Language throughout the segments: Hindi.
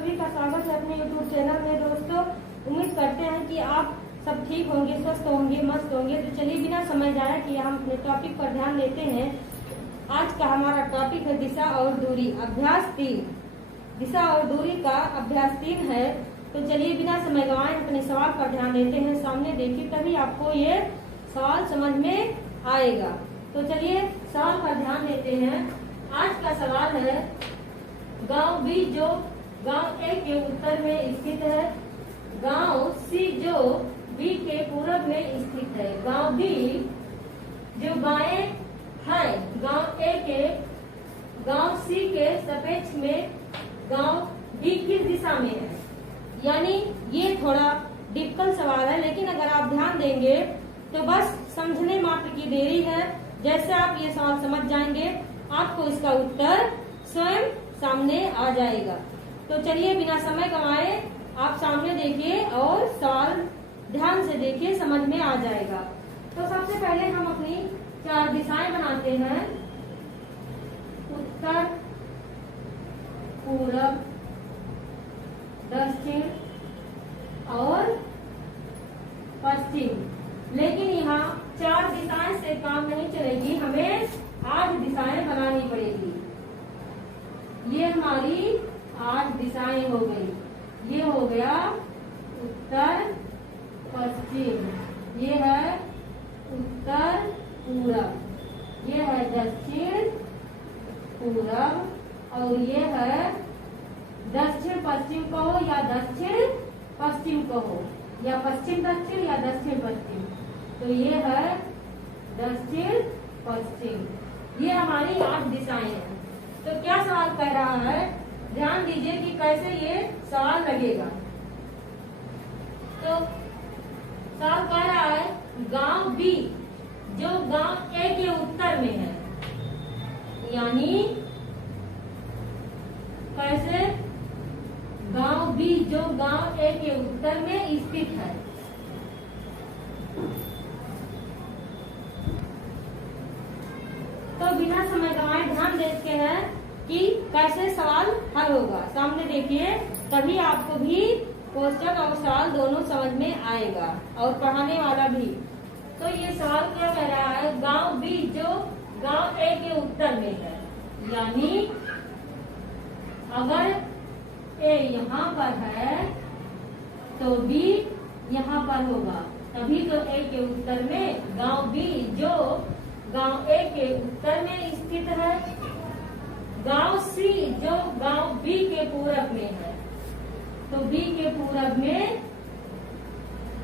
सभी का स्वागत है अपने YouTube चैनल में। दोस्तों, उम्मीद करते हैं कि आप सब ठीक होंगे, स्वस्थ होंगे, मस्त होंगे। तो चलिए बिना समय जाए कि हम अपने टॉपिक पर ध्यान देते हैं। आज का हमारा टॉपिक है दिशा और दूरी, अभ्यास 3। दिशा और दूरी का अभ्यास 3 है। तो चलिए बिना समय गंवाए अपने सवाल पर ध्यान देते हैं। सामने देखिए, तभी आपको ये सवाल समझ में आएगा। तो चलिए सवाल पर ध्यान देते हैं। आज का सवाल है, गांव बी जो गांव ए के उत्तर में स्थित है, गांव सी जो बी के पूरब में स्थित है। गांव बी जो बाएं है गांव ए के गांव सी के सापेक्ष में गांव बी किस दिशा में है। यानी ये थोड़ा डिफिकल्ट सवाल है, लेकिन अगर आप ध्यान देंगे तो बस समझने मात्र की देरी है। जैसे आप ये सवाल समझ जाएंगे, आपको इसका उत्तर स्वयं सामने आ जाएगा। तो चलिए बिना समय गंवाए आप सामने देखिए और सवाल ध्यान से देखिए, समझ में आ जाएगा। तो सबसे पहले हम अपनी 4 दिशाएं बनाते हैं, उत्तर, पूरब, दक्षिण और पश्चिम। लेकिन यहाँ 4 दिशाएं से काम नहीं चलेगी, हमें 8 दिशाएं बनानी पड़ेगी। ये हमारी 8 दिशाएं हो गई। ये हो गया उत्तर पश्चिम, ये है उत्तर पूरब, ये है दक्षिण पूरब, और ये है दक्षिण पश्चिम कहो या दक्षिण पश्चिम कहो, या पश्चिम दक्षिण या दक्षिण पश्चिम। तो ये है दक्षिण पश्चिम। ये हमारी 8 दिशाएं हैं। तो क्या सवाल कह रहा है, ध्यान दीजिए कि कैसे ये सवाल लगेगा। तो सवाल कह रहा है, गांव बी जो गांव ए के उत्तर में है। यानी कैसे, गांव बी जो गांव ए के उत्तर में स्थित है। तो बिना समय गंवाए ध्यान देते हैं कि कैसे सवाल हल होगा। सामने देखिए, तभी आपको भी क्वेश्चन और सवाल दोनों समझ में आएगा और पढ़ाने वाला भी। तो ये सवाल क्या कह रहा है, गांव बी जो गांव ए के उत्तर में है। यानी अगर ए यहाँ पर है तो बी यहाँ पर होगा, तभी तो ए के उत्तर में गांव बी जो गांव ए के उत्तर में स्थित है। गांव सी जो गांव बी के पूरब में है, तो बी के पूरब में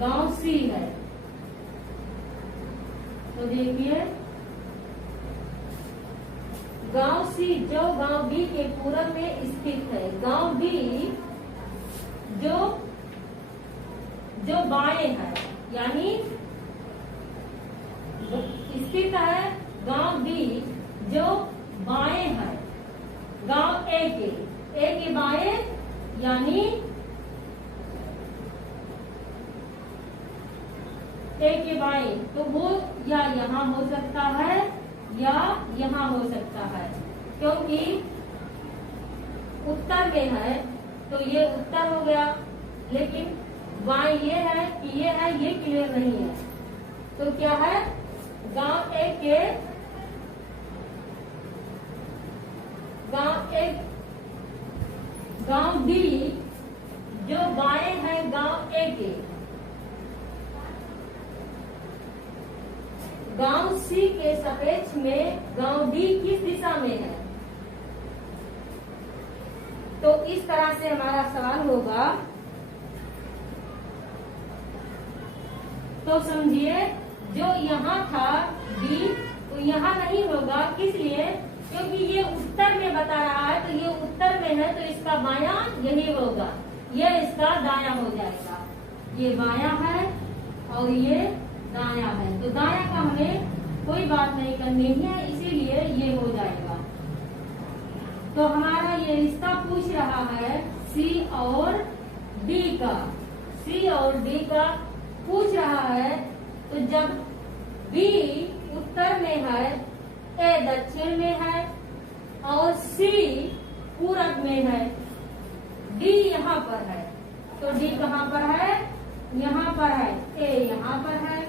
गांव सी है। तो देखिए, गांव सी जो गांव बी के पूरब में स्थित है। गांव बी जो बाएं है, यानी स्थित है गांव बी जो बाएं है गांव ए के बाएं, यानी ए के बाएं। तो वो या यहाँ हो सकता है या यहाँ हो सकता है, क्योंकि उत्तर में है तो ये उत्तर हो गया। लेकिन बाएं ये है कि ये है, ये क्लियर नहीं है। तो क्या है, गांव ए के गांव बी जो बाएं है गांव ए के, गांव सी के सापेक्ष में गांव डी किस दिशा में है। तो इस तरह से हमारा सवाल होगा। तो समझिए, जो यहाँ था डी, तो यहाँ नहीं होगा। किस लिए, क्योंकि ये उत्तर में बता रहा है, तो ये उत्तर में है तो इसका बायां यही होगा, ये इसका दायां हो जाएगा। ये बायां है और ये दायां है, तो दायां का हमें कोई बात नहीं करनी है, इसीलिए ये हो जाएगा। तो हमारा ये रिश्ता पूछ रहा है सी और डी का, सी और डी का पूछ रहा है। तो जब बी उत्तर में है, ए दक्षिण में है और सी पूरब में है, डी पर है, तो डी कहाँ पर है, यहाँ पर है, ए यहाँ पर है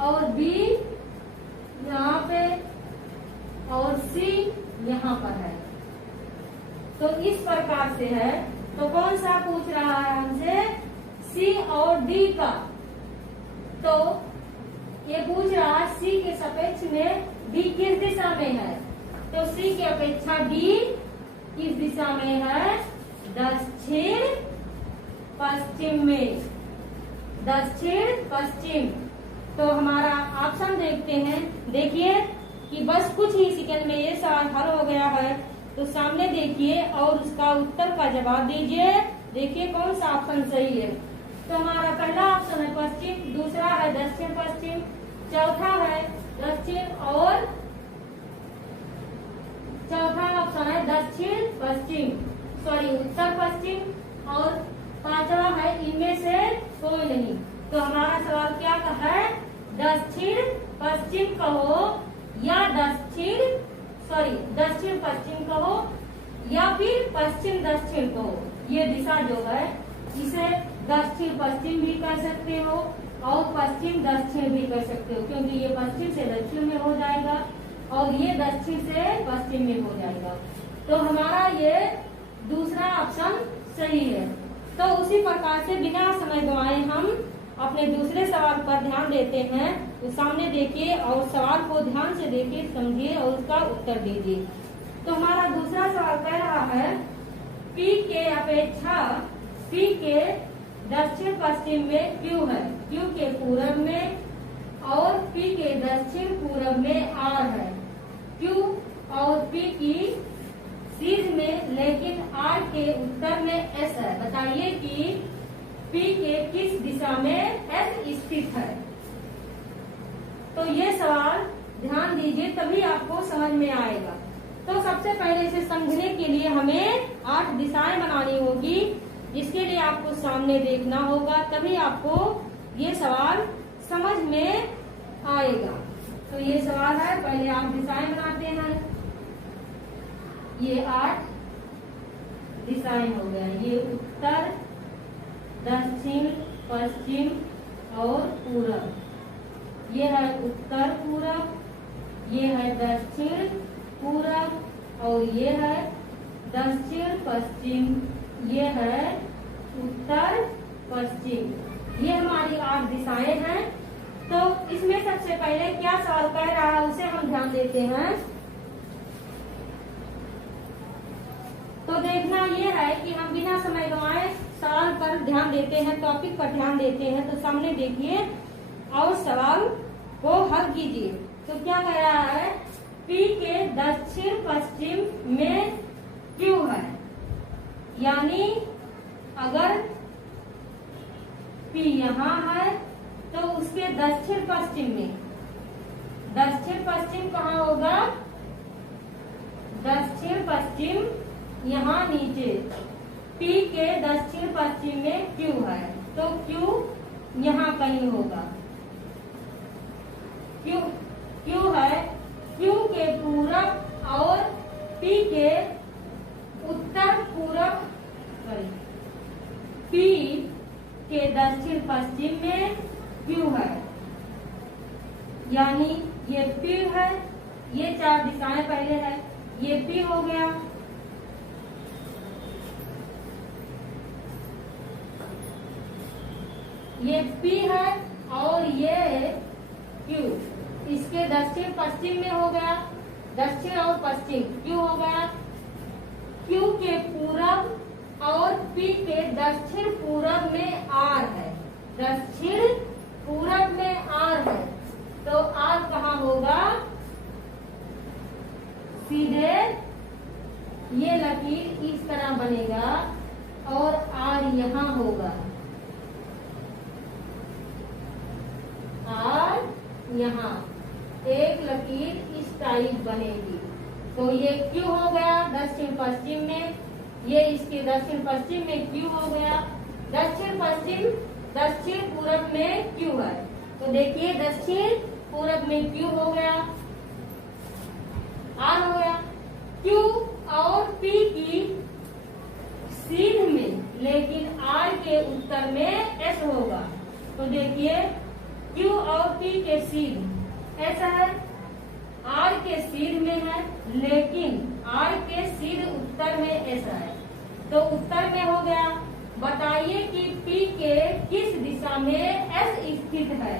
और बी यहाँ पे और सी यहाँ पर है। तो इस प्रकार से है। तो कौन सा पूछ रहा है हमसे, सी और डी का। तो ये पूछ रहा है सी के सापेक्ष में डी किस दिशा में है। तो सी की अपेक्षा डी किस दिशा में है, दक्षिण पश्चिम में, दक्षिण पश्चिम। तो हमारा ऑप्शन देखते हैं। देखिए कि बस कुछ ही सेकंड में ये सवाल हल हो गया है। तो सामने देखिए और उसका उत्तर का जवाब दीजिए। देखिए कौन सा ऑप्शन सही है। तो हमारा पहला ऑप्शन है पश्चिम, दूसरा है दक्षिण पश्चिम, चौथा है दक्षिण और चौथा ऑप्शन है दक्षिण पश्चिम, सॉरी उत्तर पश्चिम, और पांचवा है इनमें से कोई नहीं। तो हमारा सवाल क्या है, दक्षिण पश्चिम कहो या दक्षिण पश्चिम कहो या फिर पश्चिम दक्षिण कहो। ये दिशा जो है इसे दक्षिण पश्चिम भी कह सकते हो और पश्चिम दक्षिण भी कह सकते हो, क्योंकि ये पश्चिम से दक्षिण में हो जाएगा और ये दक्षिण से पश्चिम में हो जाएगा। तो हमारा ये दूसरा ऑप्शन सही है। तो उसी प्रकार से बिना समय गंवाए हम अपने दूसरे सवाल पर ध्यान देते हैं। तो सामने देखिए और सवाल को ध्यान से देखिए, समझिए और उसका उत्तर दीजिए। तो हमारा दूसरा सवाल कह रहा है P के अपेक्षा P के दक्षिण पश्चिम में Q है, Q के पूरब में, और P के दक्षिण पूरब में R है। Q और P की सीध में लेकिन R के उत्तर में S है। बताइए कि P के किस दिशा में S स्थित है। तो ये सवाल ध्यान दीजिए तभी आपको समझ में आएगा। तो सबसे पहले इसे समझने के लिए हमें 8 दिशाएं बनानी होगी, जिसके लिए आपको सामने देखना होगा, तभी आपको ये सवाल समझ में आएगा। तो ये सवाल है, पहले आप दिशाएं बनाते हैं। ये 8 दिशाएं हो गया, ये उत्तर, दक्षिण, पश्चिम और पूरब। ये है उत्तर पूरब, ये है दक्षिण पूरब और ये है दक्षिण पश्चिम, ये है उत्तर पश्चिम। ये हमारी 8 दिशाएं हैं। तो इसमें सबसे पहले क्या सवाल कह रहा है उसे हम ध्यान देते हैं। तो देखना ये है कि हम बिना समय गंवाए सवाल पर ध्यान देते हैं, टॉपिक पर ध्यान देते हैं। तो सामने देखिए और सवाल को हल कीजिए। तो क्या कह रहा है, P के दक्षिण पश्चिम में Q है, यानी अगर P यहाँ है तो उसके दक्षिण पश्चिम में, दक्षिण पश्चिम कहाँ होगा, दक्षिण पश्चिम यहाँ नीचे, P के दक्षिण पश्चिम में Q है, तो Q यहाँ कहीं होगा। Q है, Q के पूरब और P के उत्तर पूरब, P के दक्षिण पश्चिम में Q है, यानी ये P है। ये 4 दिशाएं पहले है, ये P हो गया, ये P है और ये Q इसके दक्षिण पश्चिम में हो गया, दक्षिण और पश्चिम Q हो गया। Q के पूरब और P के दक्षिण पूरब में R है, दक्षिण पूरब में R है, तो R कहाँ होगा, सीधे ये लकीर इस तरह बनेगा और R यहाँ होगा, R यहाँ एक लकीर इस टाइप बनेगी। तो ये Q हो गया दक्षिण पश्चिम में, ये इसके दक्षिण पश्चिम में Q हो गया, दक्षिण पश्चिम दक्षिण पूरब में Q है। तो देखिए दक्षिण पूरब में Q हो गया, R हो गया। Q और P की सीध में उत्तर में एस होगा। तो देखिए क्यू और पी के सीध ऐसा है, आर के सीध में है, लेकिन आर के सीध उत्तर में ऐसा है। तो उत्तर में हो गया। बताइए कि पी के किस दिशा में एस स्थित है।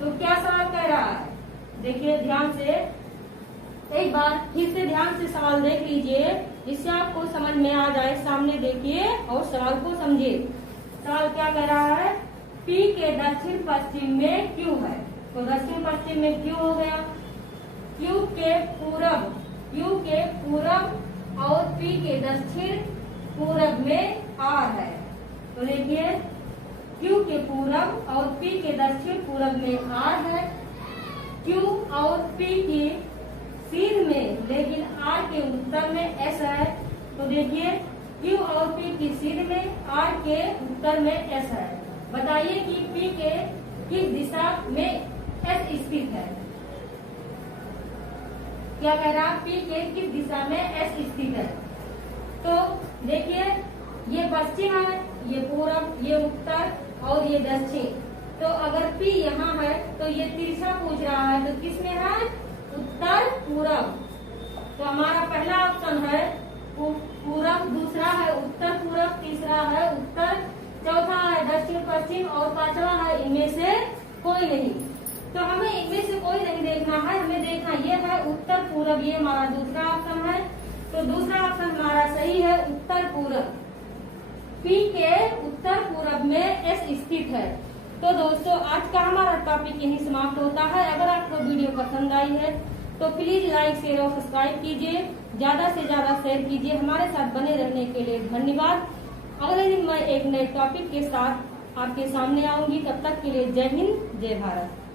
तो क्या सवाल कह रहा है, देखिए ध्यान से, एक बार फिर से ध्यान से सवाल देख लीजिए, जिससे आपको समझ में आ जाए। सामने देखिए और सवाल को समझिए। सवाल क्या कह रहा है, पी के दक्षिण पश्चिम में क्यू है। तो दक्षिण पश्चिम में क्यू हो गया। क्यू के पूरब और पी के दक्षिण पूरब में आर है। तो देखिए क्यू के पूरब और पी के दक्षिण पूरब में आर है। क्यू और पी की सीध में, लेकिन आर के उत्तर में एस है। तो देखिए क्यू और पी की सीध में, आर के उत्तर में एस है। बताइए कि पी के किस दिशा में एस स्थित है। क्या कह रहा है, पी के किस दिशा में एस स्थित है। तो देखिए ये पश्चिम है, ये पूरब, ये उत्तर और ये दक्षिण। तो अगर पी यहाँ है तो ये तिरछा पूछ रहा है, तो किस में है, उत्तर पूरब। तो हमारा पहला ऑप्शन है पूरब, दूसरा है उत्तर पूरब, तीसरा है उत्तर, चौथा है दक्षिण पश्चिम और पांचवा है इनमें से कोई नहीं। तो हमें इनमें से कोई नहीं देखना है, हमें देखना ये है उत्तर पूरब। ये हमारा दूसरा ऑप्शन है। तो दूसरा ऑप्शन हमारा सही है, उत्तर पूरब। पी के उत्तर पूरब में एस स्थित है। तो दोस्तों आज का हमारा टॉपिक यही समाप्त होता है। अगर आपको वीडियो पसंद आई है तो प्लीज लाइक, शेयर और सब्सक्राइब कीजिए, ज्यादा से ज्यादा शेयर कीजिए। हमारे साथ बने रहने के लिए धन्यवाद। अगले दिन मैं एक नए टॉपिक के साथ आपके सामने आऊंगी। तब तक के लिए जय हिंद, जय भारत।